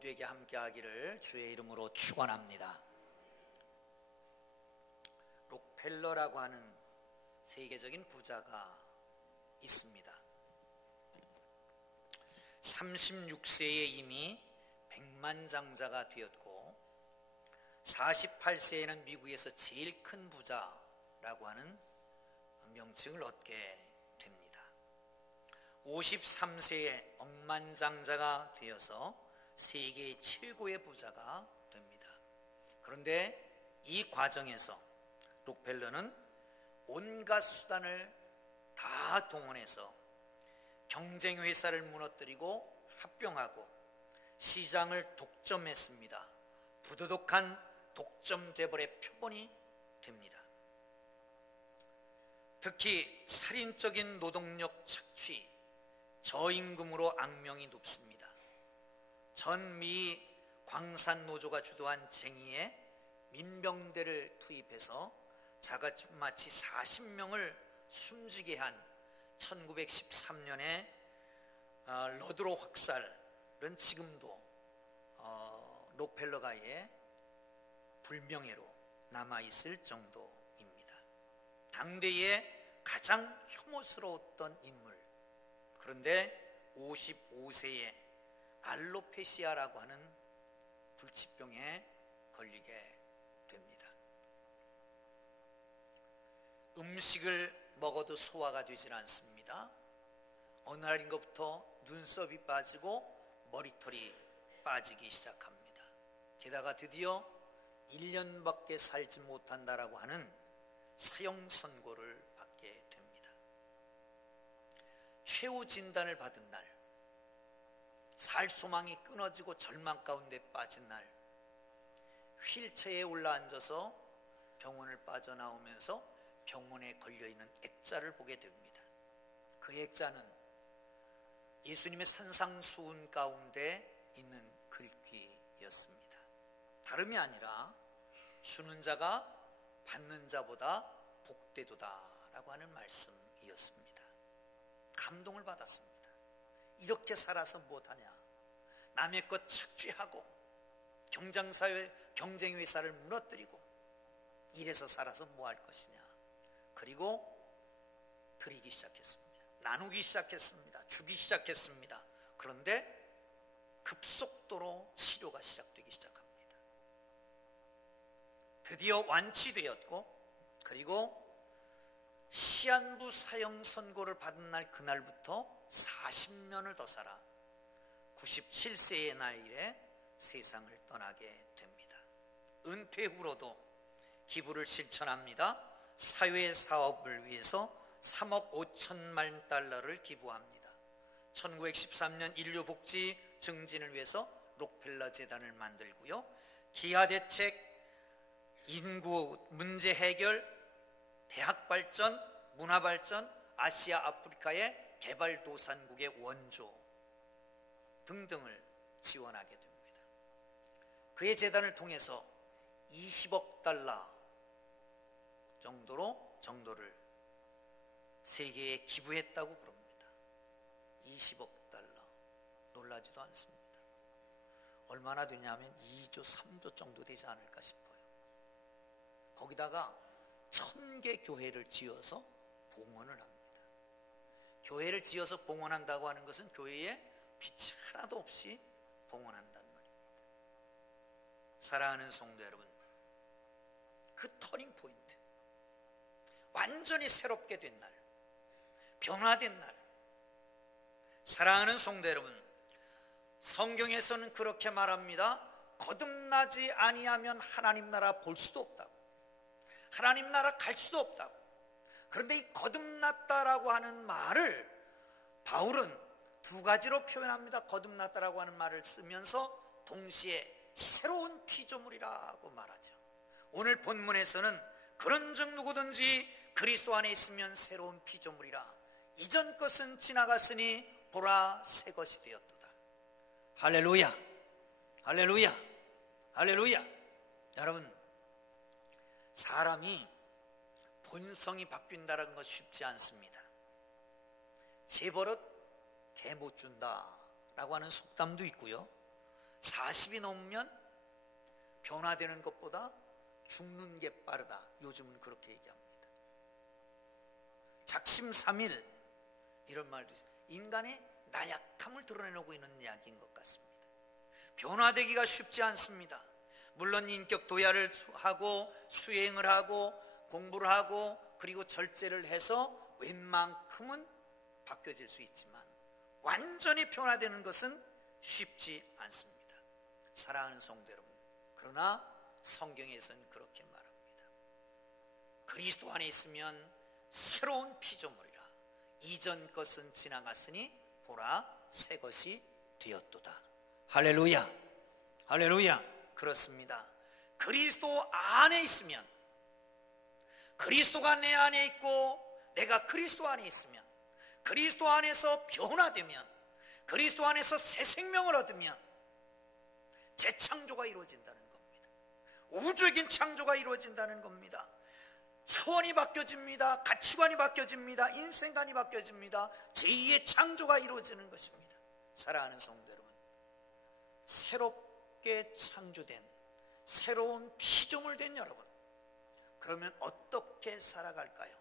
모두에게 함께하기를 주의 이름으로 축원합니다. 록펠러라고 하는 세계적인 부자가 있습니다. 36세에 이미 백만장자가 되었고 48세에는 미국에서 제일 큰 부자라고 하는 명칭을 얻게 됩니다. 53세에 억만장자가 되어서 세계 최고의 부자가 됩니다. 그런데 이 과정에서 록펠러는 온갖 수단을 다 동원해서 경쟁회사를 무너뜨리고 합병하고 시장을 독점했습니다. 부도덕한 독점 재벌의 표본이 됩니다. 특히 살인적인 노동력 착취, 저임금으로 악명이 높습니다. 전미 광산노조가 주도한 쟁의에 민병대를 투입해서 자그마치 40명을 숨지게 한 1913년의 러드로 학살은 지금도 록펠러가의 불명예로 남아있을 정도입니다. 당대의 가장 혐오스러웠던 인물, 그런데 55세에 알로페시아라고 하는 불치병에 걸리게 됩니다. 음식을 먹어도 소화가 되질 않습니다. 어느 날인가부터 눈썹이 빠지고 머리털이 빠지기 시작합니다. 게다가 드디어 1년밖에 살지 못한다라고 하는 사형 선고를 받게 됩니다. 최후 진단을 받은 날, 살 소망이 끊어지고 절망 가운데 빠진 날, 휠체어에 올라앉아서 병원을 빠져나오면서 병원에 걸려있는 액자를 보게 됩니다. 그 액자는 예수님의 산상수훈 가운데 있는 글귀였습니다. 다름이 아니라 주는 자가 받는 자보다 복되도다 라고 하는 말씀이었습니다. 감동을 받았습니다. 이렇게 살아서 무엇하냐? 남의 것 착취하고 경쟁회사를 무너뜨리고 이래서 살아서 뭐 할 것이냐? 그리고 드리기 시작했습니다. 나누기 시작했습니다. 주기 시작했습니다. 그런데 급속도로 치료가 시작되기 시작합니다. 드디어 완치되었고, 그리고 시한부 사형 선고를 받은 날 그날부터 40년을 더 살아 97세의 나이에 세상을 떠나게 됩니다. 은퇴 후로도 기부를 실천합니다. 사회사업을 위해서 3억 5천만 달러를 기부합니다. 1913년 인류복지 증진을 위해서 록펠러 재단을 만들고요, 기하대책, 인구 문제 해결, 대학 발전, 문화 발전, 아시아 아프리카의 개발도상국의 원조 등등을 지원하게 됩니다. 그의 재단을 통해서 20억 달러 정도를 세계에 기부했다고 그럽니다. 20억 달러. 놀라지도 않습니다. 얼마나 되냐면 2조, 3조 정도 되지 않을까 싶어요. 거기다가 1000개 교회를 지어서 봉헌을 합니다. 교회를 지어서 봉헌한다고 하는 것은 교회에 빛이 하나도 없이 봉헌한다는 말입니다. 사랑하는 성도 여러분, 그 터닝 포인트, 완전히 새롭게 된 날, 변화된 날, 사랑하는 성도 여러분, 성경에서는 그렇게 말합니다. 거듭나지 아니하면 하나님 나라 볼 수도 없다고, 하나님 나라 갈 수도 없다고. 그런데 이 거듭났다라고 하는 말을 바울은 두 가지로 표현합니다. 거듭났다라고 하는 말을 쓰면서 동시에 새로운 피조물이라고 말하죠. 오늘 본문에서는 그런즉 누구든지 그리스도 안에 있으면 새로운 피조물이라, 이전 것은 지나갔으니 보라 새 것이 되었도다. 할렐루야, 할렐루야, 할렐루야. 여러분, 사람이 본성이 바뀐다는 것 쉽지 않습니다. 재버릇 개 못 준다 라고 하는 속담도 있고요, 40이 넘으면 변화되는 것보다 죽는 게 빠르다. 요즘은 그렇게 얘기합니다. 작심삼일 이런 말도 있어요. 인간의 나약함을 드러내고 있는 이야기인 것 같습니다. 변화되기가 쉽지 않습니다. 물론 인격 도야를 하고 수행을 하고 공부를 하고 그리고 절제를 해서 웬만큼은 바뀌어질 수 있지만 완전히 변화되는 것은 쉽지 않습니다. 사랑하는 성도 여러분, 그러나 성경에서는 그렇게 말합니다. 그리스도 안에 있으면 새로운 피조물이라. 이전 것은 지나갔으니 보라 새 것이 되었도다. 할렐루야, 할렐루야. 그렇습니다. 그리스도 안에 있으면, 그리스도가 내 안에 있고 내가 그리스도 안에 있으면, 그리스도 안에서 변화되면, 그리스도 안에서 새 생명을 얻으면 재창조가 이루어진다는 겁니다. 우주적인 창조가 이루어진다는 겁니다. 차원이 바뀌어집니다. 가치관이 바뀌어집니다. 인생관이 바뀌어집니다. 제2의 창조가 이루어지는 것입니다. 사랑하는 성도 여러분, 새롭게 창조된 새로운 피조물 된 여러분, 그러면 어떻게 살아갈까요?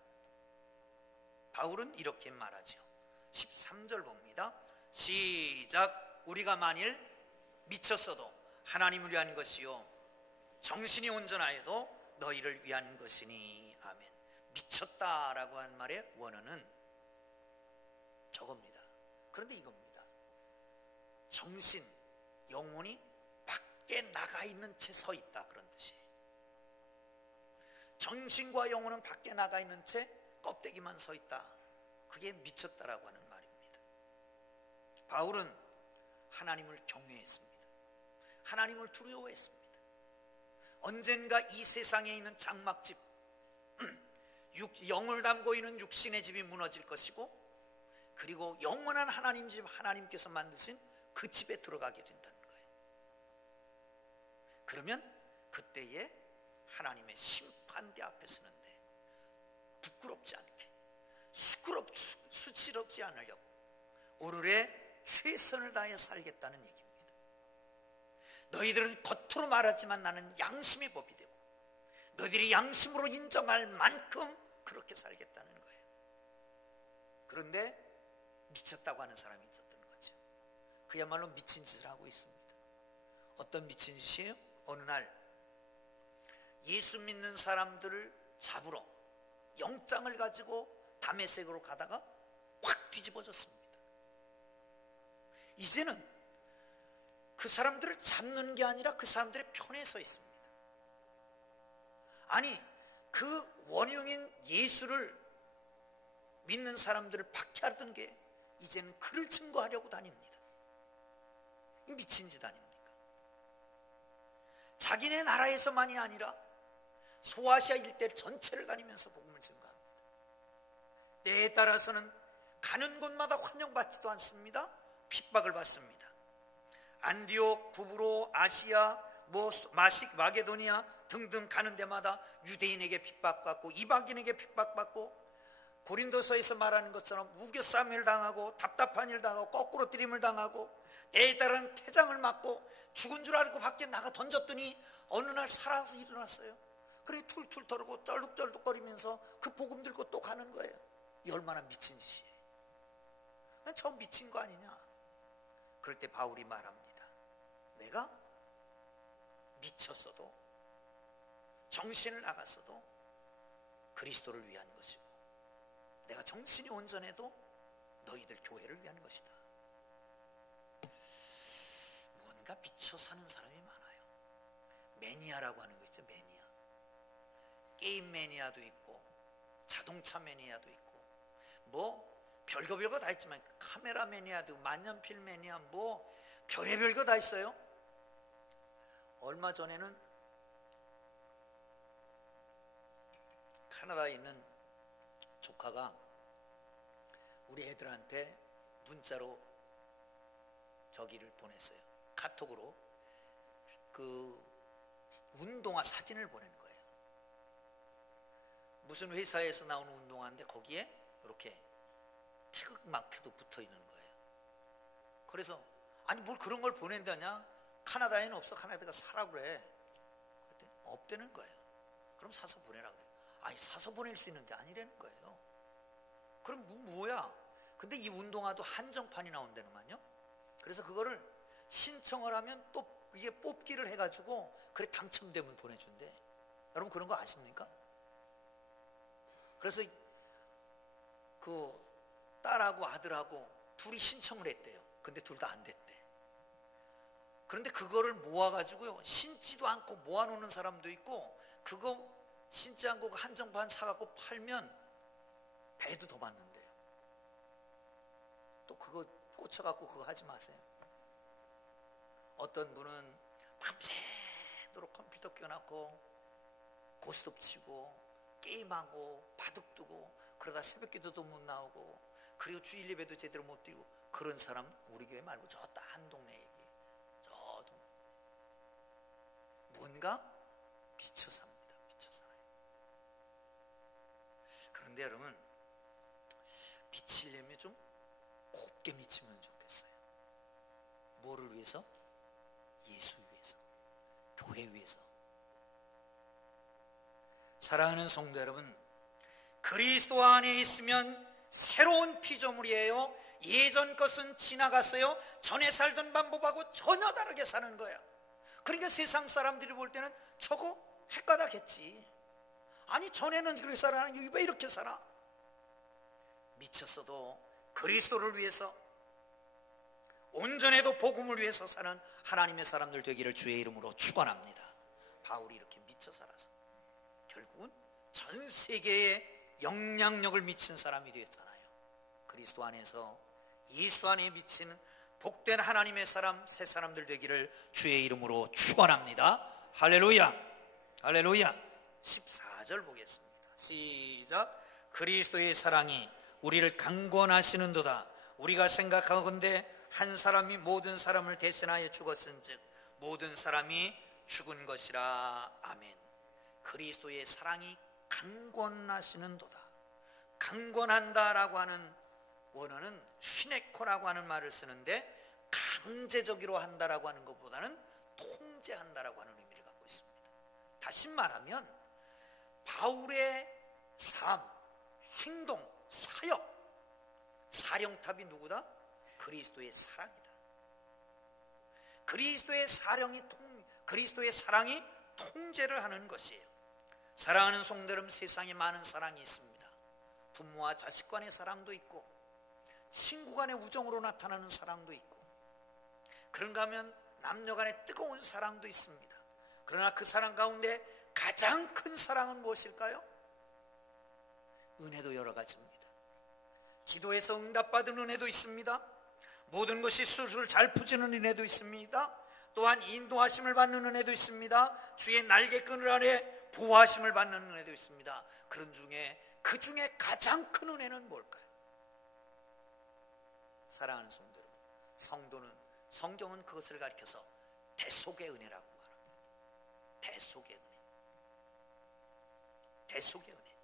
바울은 이렇게 말하죠. 13절 봅니다. 시작. 우리가 만일 미쳤어도 하나님을 위한 것이요 정신이 온전하여도 너희를 위한 것이니. 아멘. 미쳤다라고 한 말의 원어는 저겁니다. 그런데 이겁니다. 정신, 영혼이 밖에 나가 있는 채 서 있다, 그런 뜻이에요. 정신과 영혼은 밖에 나가 있는 채 껍데기만 서 있다. 그게 미쳤다라고 하는 말입니다. 바울은 하나님을 경외했습니다. 하나님을 두려워했습니다. 언젠가 이 세상에 있는 장막집, 영을 담고 있는 육신의 집이 무너질 것이고, 그리고 영원한 하나님 집, 하나님께서 만드신 그 집에 들어가게 된다는 거예요. 그러면 그때에 하나님의 심판대 앞에 서는데 부끄럽지 않게, 수치럽지 않으려고 오늘의 최선을 다해 살겠다는 얘기입니다. 너희들은 겉으로 말하지만 나는 양심의 법이 되고 너희들이 양심으로 인정할 만큼 그렇게 살겠다는 거예요. 그런데 미쳤다고 하는 사람이 있었던 거죠. 그야말로 미친 짓을 하고 있습니다. 어떤 미친 짓이에요? 어느 날 예수 믿는 사람들을 잡으러 영장을 가지고 다메섹으로 가다가 확 뒤집어졌습니다. 이제는 그 사람들을 잡는 게 아니라 그 사람들의 편에 서 있습니다. 아니, 그 원흉인 예수를 믿는 사람들을 박해하던 게 이제는 그를 증거하려고 다닙니다. 이 미친 짓 아닙니까? 자기네 나라에서만이 아니라 소아시아 일대 전체를 다니면서 복음을 증거합니다. 때에 따라서는 가는 곳마다 환영받지도 않습니다. 핍박을 받습니다. 안디옥, 구브로, 아시아, 마게도니아 등등 가는 데마다 유대인에게 핍박받고 이방인에게 핍박받고, 고린도서에서 말하는 것처럼 우겨싸움을 당하고 답답한 일 당하고 거꾸로 뜨림을 당하고 때에 따른 태장을 맞고 죽은 줄 알고 밖에 나가 던졌더니 어느 날 살아서 일어났어요. 그래 툴툴 털고 쩔룩쩔룩거리면서 그 복음 들고 또 가는 거예요. 이 얼마나 미친 짓이에요. 저 미친 거 아니냐. 그럴 때 바울이 말합니다. 내가 미쳤어도, 정신을 나갔어도 그리스도를 위한 것이고, 내가 정신이 온전해도 너희들 교회를 위한 것이다. 뭔가 미쳐 사는 사람이 많아요. 매니아라고 하는 거 있죠. 매니아. 게임 매니아도 있고 자동차 매니아도 있고 뭐 별거 다 있지만 카메라 매니아도 있고 만년필 매니아 뭐 별의별 거 다 있어요. 얼마 전에는 카나다에 있는 조카가 우리 애들한테 문자로 저기를 보냈어요. 카톡으로 그 운동화 사진을 보내는 거예요. 무슨 회사에서 나오는 운동화인데 거기에 이렇게 태극마크도 붙어 있는 거예요. 그래서 아니 뭘 그런 걸 보낸다냐? 카나다에는 없어. 카나다가 사라 그래. 없다는 거예요. 그럼 사서 보내라 그래. 아니, 사서 보낼 수 있는 게 아니라는 거예요. 그럼 뭐야? 근데 이 운동화도 한정판이 나온다는 거요. 그래서 그거를 신청을 하면 또 이게 뽑기를 해가지고 그래 당첨되면 보내준대. 여러분 그런 거 아십니까? 그래서 그 딸하고 아들하고 둘이 신청을 했대요. 근데 둘 다 안 됐대. 그런데 그거를 모아가지고요, 신지도 않고 모아놓는 사람도 있고, 그거 신지 않고 한정판 사갖고 팔면 배도 더 받는데요. 또 그거 꽂혀갖고 그거 하지 마세요. 어떤 분은 밤새도록 컴퓨터 껴놓고 고스톱 치고 게임하고 바둑 두고 그러다 새벽 기도도 못 나오고 그리고 주일 예배도 제대로 못 드리고, 그런 사람 우리 교회 말고 저 딴 동네 얘기, 저 동네 뭔가 미쳐 삽니다. 미쳐 살아요. 그런데 여러분, 미치려면 좀 곱게 미치면 좋겠어요. 뭐를 위해서? 예수 위해서, 교회 위해서. 사랑하는 성도 여러분, 그리스도 안에 있으면 새로운 피조물이에요. 예전 것은 지나갔어요. 전에 살던 방법하고 전혀 다르게 사는 거예요. 그러니까 세상 사람들이 볼 때는 저거 헷가닥했지. 아니 전에는 그렇게 살았는데 왜 이렇게 살아? 미쳤어도 그리스도를 위해서, 온전해도 복음을 위해서 사는 하나님의 사람들 되기를 주의 이름으로 축원합니다. 바울이 이렇게 미쳐 살아서 결국은 전 세계에 영향력을 미친 사람이 되었잖아요. 그리스도 안에서, 예수 안에 미친 복된 하나님의 사람, 새 사람들 되기를 주의 이름으로 축원합니다. 할렐루야, 할렐루야. 14절 보겠습니다. 시작. 그리스도의 사랑이 우리를 강권하시는도다. 우리가 생각하건대 한 사람이 모든 사람을 대신하여 죽었은즉 모든 사람이 죽은 것이라. 아멘. 그리스도의 사랑이 강권하시는도다. 강권한다라고 하는 원어는 슈네코라고 하는 말을 쓰는데, 강제적으로 한다라고 하는 것보다는 통제한다라고 하는 의미를 갖고 있습니다. 다시 말하면 바울의 삶, 행동, 사역, 사령탑이 누구다? 그리스도의 사랑이다. 그리스도의 사랑이 통제를 하는 것이에요. 사랑하는 성도 여러분, 세상에 많은 사랑이 있습니다. 부모와 자식 간의 사랑도 있고, 친구 간의 우정으로 나타나는 사랑도 있고, 그런가 하면 남녀 간의 뜨거운 사랑도 있습니다. 그러나 그 사랑 가운데 가장 큰 사랑은 무엇일까요? 은혜도 여러 가지입니다. 기도해서 응답받은 은혜도 있습니다. 모든 것이 술술 잘 푸지는 은혜도 있습니다. 또한 인도하심을 받는 은혜도 있습니다. 주의 날개끈을 아래 보호하심을 받는 은혜도 있습니다. 그 중에 가장 큰 은혜는 뭘까요? 사랑하는 성도 여러분, 성경은 그것을 가리켜서 대속의 은혜라고 말합니다. 대속의 은혜. 대속의 은혜.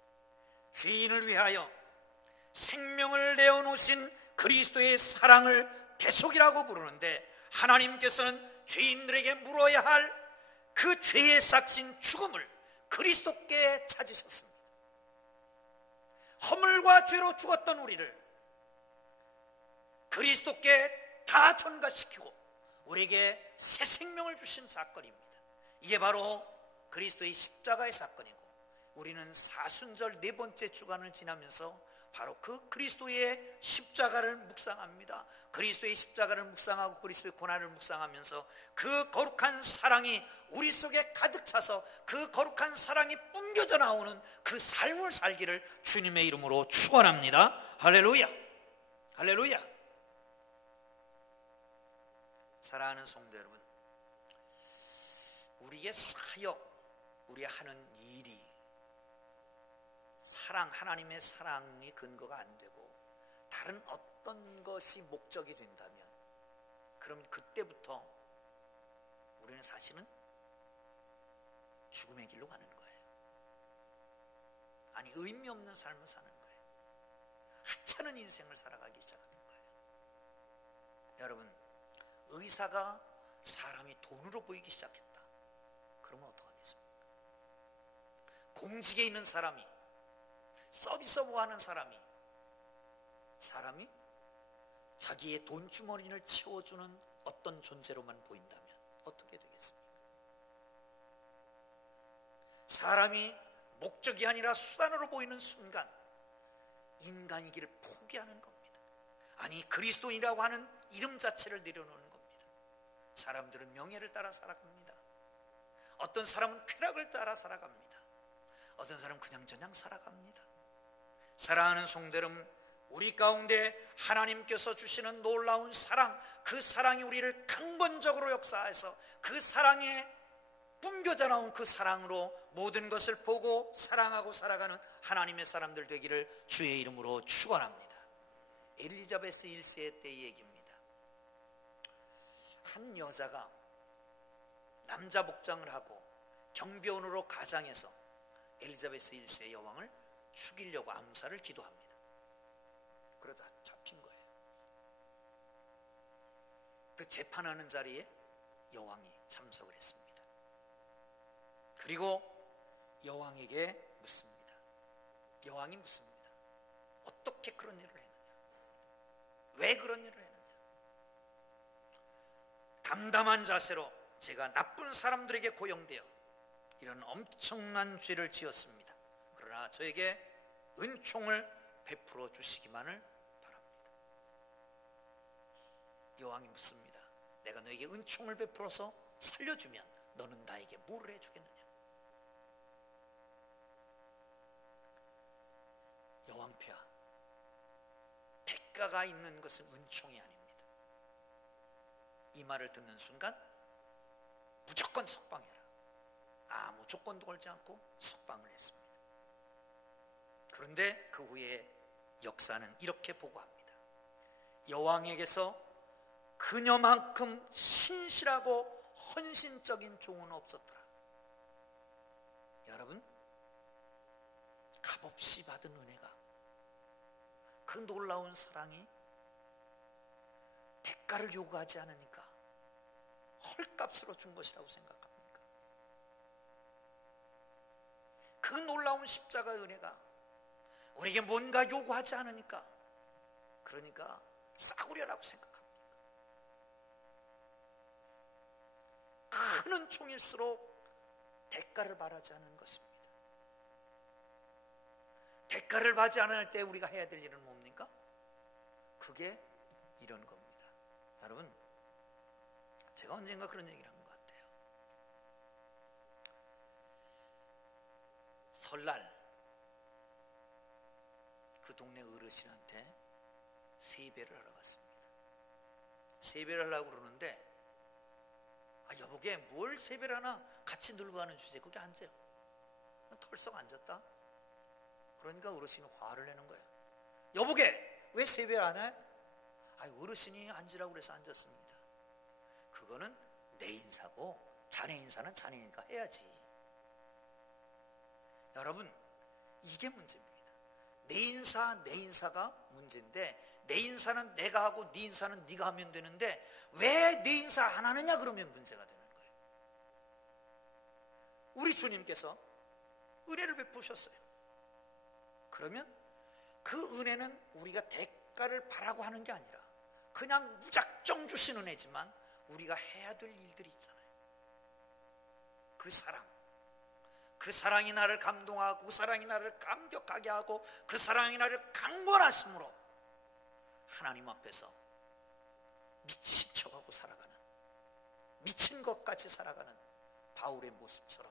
죄인을 위하여 생명을 내어놓으신 그리스도의 사랑을 대속이라고 부르는데, 하나님께서는 죄인들에게 물어야 할 그 죄의 싹신 죽음을 그리스도께 찾으셨습니다. 허물과 죄로 죽었던 우리를 그리스도께 다 전가시키고 우리에게 새 생명을 주신 사건입니다. 이게 바로 그리스도의 십자가의 사건이고, 우리는 사순절 네 번째 주간을 지나면서 바로 그 그리스도의 십자가를 묵상합니다. 그리스도의 십자가를 묵상하고 그리스도의 고난을 묵상하면서 그 거룩한 사랑이 우리 속에 가득 차서 그 거룩한 사랑이 뿜겨져 나오는 그 삶을 살기를 주님의 이름으로 축원합니다. 할렐루야, 할렐루야. 사랑하는 성도 여러분, 우리의 사역, 우리 하는 일이 하나님의 사랑이 근거가 안 되고 다른 어떤 것이 목적이 된다면, 그럼 그때부터 우리는 사실은 죽음의 길로 가는 거예요. 아니, 의미 없는 삶을 사는 거예요. 하찮은 인생을 살아가기 시작하는 거예요. 여러분, 의사가 사람이 돈으로 보이기 시작했다. 그러면 어떡하겠습니까? 공직에 있는 사람이, 서비스업을 하는 사람이 자기의 돈주머니를 채워주는 어떤 존재로만 보인다면 어떻게 되겠습니까? 사람이 목적이 아니라 수단으로 보이는 순간 인간이기를 포기하는 겁니다. 아니, 그리스도인이라고 하는 이름 자체를 내려놓는 겁니다. 사람들은 명예를 따라 살아갑니다. 어떤 사람은 쾌락을 따라 살아갑니다. 어떤 사람은 그냥저냥 살아갑니다. 사랑하는 성도 여러분, 우리 가운데 하나님께서 주시는 놀라운 사랑, 그 사랑이 우리를 강건적으로 역사해서 그 사랑에 뿜겨져 나온 그 사랑으로 모든 것을 보고 사랑하고 살아가는 하나님의 사람들 되기를 주의 이름으로 축원합니다. 엘리자베스 1세 때의 얘기입니다. 한 여자가 남자 복장을 하고 경비원으로 가장해서 엘리자베스 1세 여왕을 죽이려고 암살을 기도합니다. 그러다 잡힌 거예요. 그 재판하는 자리에 여왕이 참석을 했습니다. 그리고 여왕에게 묻습니다. 여왕이 묻습니다. 어떻게 그런 일을 했느냐? 왜 그런 일을 했느냐? 담담한 자세로 제가 나쁜 사람들에게 고용되어 이런 엄청난 죄를 지었습니다. 그러나 저에게 은총을 베풀어 주시기만을 바랍니다. 여왕이 묻습니다. 내가 너에게 은총을 베풀어서 살려주면 너는 나에게 뭘 해주겠느냐? 여왕폐하, 대가가 있는 것은 은총이 아닙니다. 이 말을 듣는 순간 무조건 석방해라, 아무 조건도 걸지 않고 석방을 했습니다. 그런데 그 후에 역사는 이렇게 보고합니다. 여왕에게서 그녀만큼 신실하고 헌신적인 종은 없었더라. 여러분, 값없이 받은 은혜가, 그 놀라운 사랑이 대가를 요구하지 않으니까 헐값으로 준 것이라고 생각합니까? 그 놀라운 십자가의 은혜가 우리에게 뭔가 요구하지 않으니까, 그러니까 싸구려라고 생각합니다. 큰 은총일수록 대가를 바라지 않는 것입니다. 대가를 받지 않을 때 우리가 해야 될 일은 뭡니까? 그게 이런 겁니다. 여러분, 제가 언젠가 그런 얘기를 한 것 같아요. 설날 그 동네 어르신한테 세배를 하러 갔습니다. 세배를 하려고 그러는데, 여보게 뭘 세배를 하나, 같이 놀고 가는 주제 거기 앉아요. 털썩 앉았다. 그러니까 어르신이 화를 내는 거예요. 여보게 왜 세배를 안 해? 어르신이 앉으라고 그래서 앉았습니다. 그거는 내 인사고 자네 인사는 자네니까 해야지. 여러분, 이게 문제입니다. 내 인사가 문제인데, 내 인사는 내가 하고 네 인사는 네가 하면 되는데 왜 내 인사 안 하느냐 그러면 문제가 되는 거예요. 우리 주님께서 은혜를 베푸셨어요. 그러면 그 은혜는 우리가 대가를 바라고 하는 게 아니라 그냥 무작정 주신 은혜지만 우리가 해야 될 일들이 있잖아요. 그 사랑이 나를 감동하고, 그 사랑이 나를 감격하게 하고, 그 사랑이 나를 강권하심으로 하나님 앞에서 미친 척하고 살아가는, 미친 것 같이 살아가는 바울의 모습처럼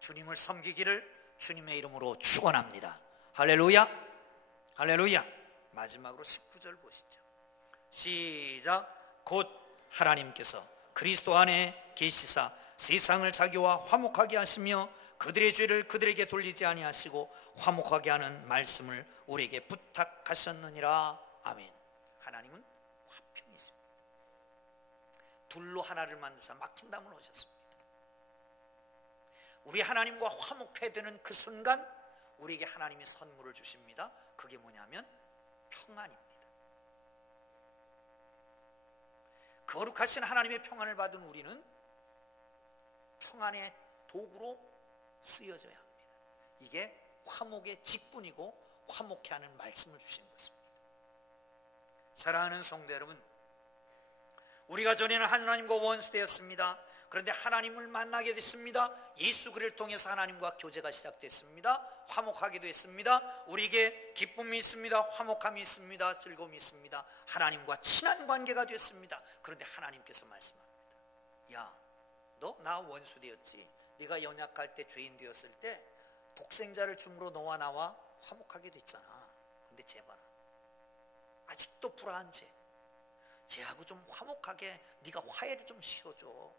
주님을 섬기기를 주님의 이름으로 축원합니다. 할렐루야, 할렐루야. 마지막으로 19절 보시죠. 시작. 곧 하나님께서 그리스도 안에 계시사 세상을 자기와 화목하게 하시며 그들의 죄를 그들에게 돌리지 아니하시고 화목하게 하는 말씀을 우리에게 부탁하셨느니라. 아멘. 하나님은 화평이십니다. 둘로 하나를 만드사 막힌 담을 오셨습니다. 우리 하나님과 화목해야 되는 그 순간 우리에게 하나님이 선물을 주십니다. 그게 뭐냐면 평안입니다. 그 거룩하신 하나님의 평안을 받은 우리는 평안의 도구로 쓰여져야 합니다. 이게 화목의 직분이고 화목케 하는 말씀을 주시는 것입니다. 사랑하는 성도 여러분, 우리가 전에는 하나님과 원수되었습니다. 그런데 하나님을 만나게 됐습니다. 예수 그리스도를 통해서 하나님과 교제가 시작됐습니다. 화목하기도 했습니다. 우리에게 기쁨이 있습니다. 화목함이 있습니다. 즐거움이 있습니다. 하나님과 친한 관계가 됐습니다. 그런데 하나님께서 말씀합니다. 야, 너 나 원수 되었지? 네가 연약할 때, 죄인 되었을 때 독생자를 줌으로 너와 나와 화목하게 됐잖아. 근데 쟤 봐라, 아직도 불화한 쟤하고 좀 화목하게 네가 화해를 좀 시켜줘.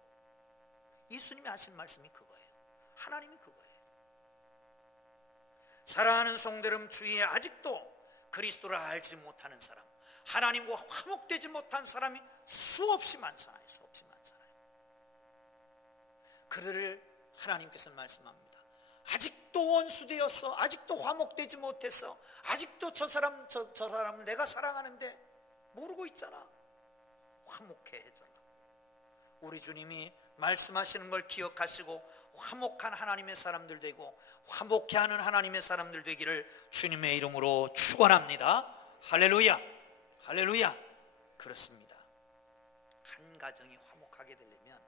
예수님이 하신 말씀이 그거예요. 하나님이 그거예요. 사랑하는 성도 여러분, 주위에 아직도 그리스도를 알지 못하는 사람, 하나님과 화목되지 못한 사람이 수없이 많잖아요. 수없이 많잖아요. 그들을 하나님께서 말씀합니다. 아직도 원수되었어. 아직도 화목되지 못했어. 아직도 저 사람을 내가 사랑하는데 모르고 있잖아. 화목해 해달라고. 우리 주님이 말씀하시는 걸 기억하시고 화목한 하나님의 사람들 되고 화목해 하는 하나님의 사람들 되기를 주님의 이름으로 축원합니다. 할렐루야, 할렐루야. 그렇습니다. 한 가정이 화목하게 되려면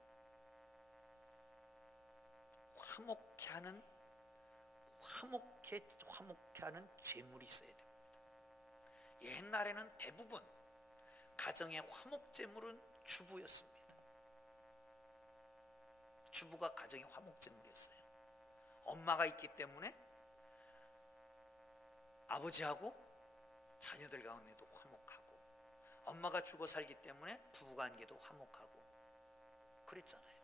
화목해 하는 재물이 있어야 됩니다. 옛날에는 대부분 가정의 화목 재물은 주부였습니다. 주부가 가정의 화목 재물이었어요. 엄마가 있기 때문에 아버지하고 자녀들 가운데도 화목하고, 엄마가 죽어 살기 때문에 부부관계도 화목하고 그랬잖아요.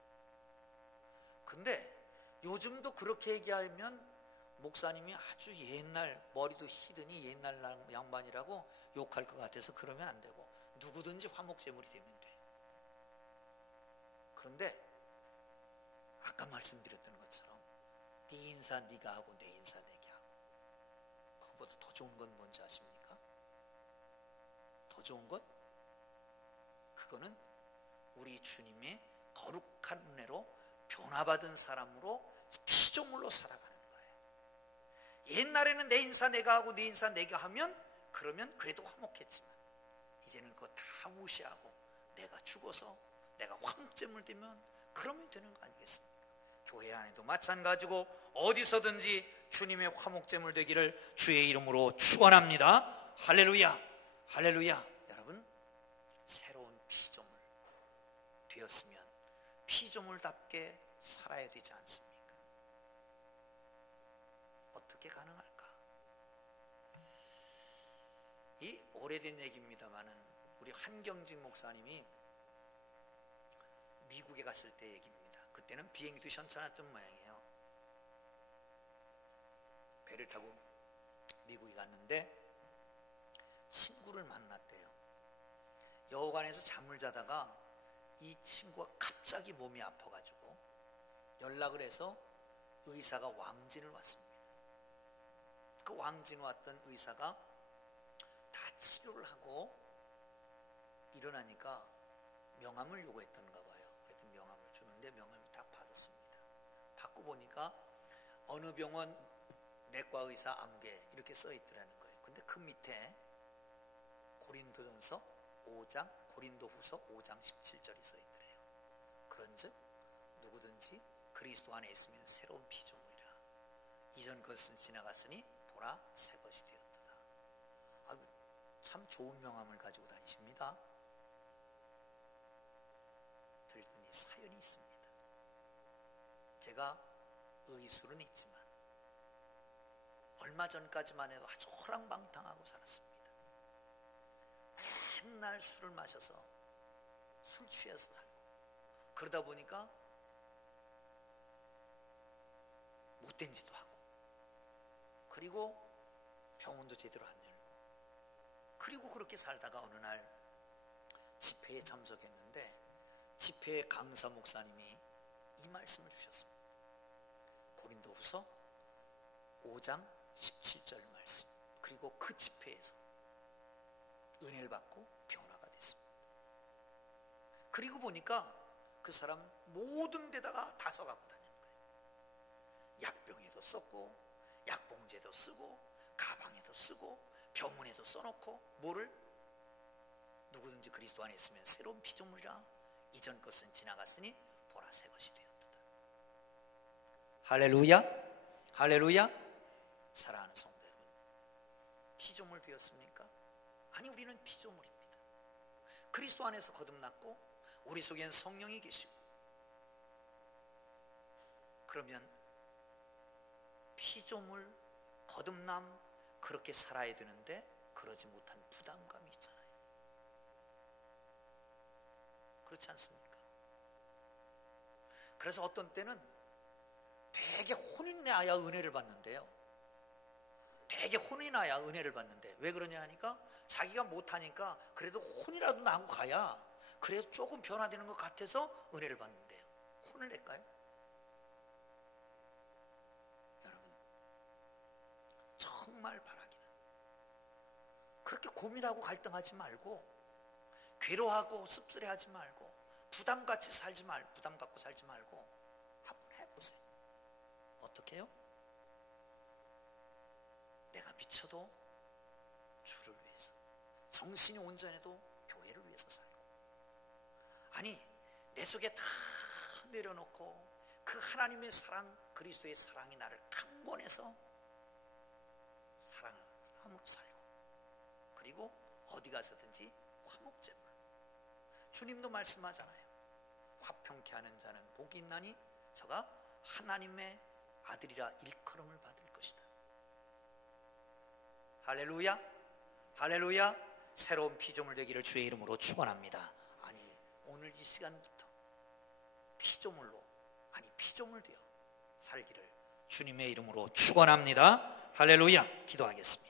근데 요즘도 그렇게 얘기하면 목사님이 아주 옛날, 머리도 희드니 옛날 양반이라고 욕할 것 같아서 그러면 안 되고, 누구든지 화목제물이 되면 돼. 그런데 아까 말씀드렸던 것처럼 네 인사 네가 하고 내 인사 내게 하고, 그거보다 더 좋은 건 뭔지 아십니까? 더 좋은 것? 그거는 우리 주님의 거룩한 은혜로 변화받은 사람으로 피조물로 살아가는 거예요. 옛날에는 내 인사 내가 하고 네 인사 내가 하면 그러면 그래도 화목했지만, 이제는 그거 다 무시하고 내가 죽어서 내가 화목제물 되면 그러면 되는 거 아니겠습니까? 교회 안에도 마찬가지고 어디서든지 주님의 화목제물 되기를 주의 이름으로 축원합니다. 할렐루야, 할렐루야. 여러분, 새로운 피조물 되었으면 피조물답게 살아야 되지 않습니까? 어떻게 가능할까? 이 오래된 얘기입니다만은 우리 한경직 목사님이 미국에 갔을 때 얘기입니다. 그때는 비행기도 현찮았던 모양이에요. 배를 타고 미국에 갔는데 친구를 만났대요. 여관에서 잠을 자다가 이 친구가 갑자기 몸이 아파가지고 연락을 해서 의사가 왕진을 왔습니다. 그 왕진 왔던 의사가 다 치료를 하고 일어나니까 명함을 요구했던가 봐요. 그래서 명함을 주는데 명함을 딱 받았습니다. 받고 보니까 어느 병원 내과 의사 암계 이렇게 써 있더라는 거예요. 근데 그 밑에 고린도전서 5장, 고린도후서 5장 17절이 써 있더래요. 그런즉 누구든지 그리스도 안에 있으면 새로운 피조물이라. 이전 것은 지나갔으니 보라 새 것이 되었도다. 아유, 참 좋은 명함을 가지고 다니십니다. 들더니 사연이 있습니다. 제가 의술은 있지만 얼마 전까지만 해도 아주 호랑방탕하고 살았습니다. 맨날 술을 마셔서 술 취해서 살고, 그러다 보니까 못된 짓도 하고, 그리고 병원도 제대로 안 열고, 그리고 그렇게 살다가 어느 날 집회에 참석했는데 집회에 강사 목사님이 이 말씀을 주셨습니다. 고린도후서 5장 17절 말씀. 그리고 그 집회에서 은혜를 받고 변화가 됐습니다. 그리고 보니까 그 사람 모든 데다가 다 써갖고 다니는 거예요. 약병에도 썼고, 약봉제도 쓰고, 가방에도 쓰고, 병원에도 써놓고, 뭐를? 누구든지 그리스도 안에 있으면 새로운 피조물이라, 이전 것은 지나갔으니 보라 새 것이 되었도다. 할렐루야, 할렐루야. 사랑하는 성도 여러분, 피조물 되었습니까? 아니, 우리는 피조물입니다. 그리스도 안에서 거듭났고 우리 속엔 성령이 계시고, 그러면 피조물, 거듭남, 그렇게 살아야 되는데 그러지 못한 부담감이 있잖아요. 그렇지 않습니까? 그래서 어떤 때는 되게 혼이 나야 은혜를 받는데요, 되게 혼이 나야 은혜를 받는데, 왜 그러냐 하니까 자기가 못하니까 그래도 혼이라도 나고 가야 그래도 조금 변화되는 것 같아서 은혜를 받는데요. 혼을 낼까요? 여러분, 정말 바라기는 그렇게 고민하고 갈등하지 말고, 괴로워하고 씁쓸해하지 말고, 부담 갖고 살지 말고 한번 해보세요. 어떻게 해요? 내가 미쳐도 주를 위해서, 정신이 온전해도 교회를 위해서 살고, 아니 내 속에 다 내려놓고 그 하나님의 사랑, 그리스도의 사랑이 나를 강권해서 사랑함으로 살고, 그리고 어디 가서든지 화목제물. 주님도 말씀하잖아요. 화평케 하는 자는 복이 있나니 저가 하나님의 아들이라 일컬음을 받을 것이다. 할렐루야, 할렐루야. 새로운 피조물 되기를 주의 이름으로 축원합니다. 아니, 오늘 이 시간부터 피조물로, 아니 피조물 되어 살기를 주님의 이름으로 축원합니다. 할렐루야. 기도하겠습니다.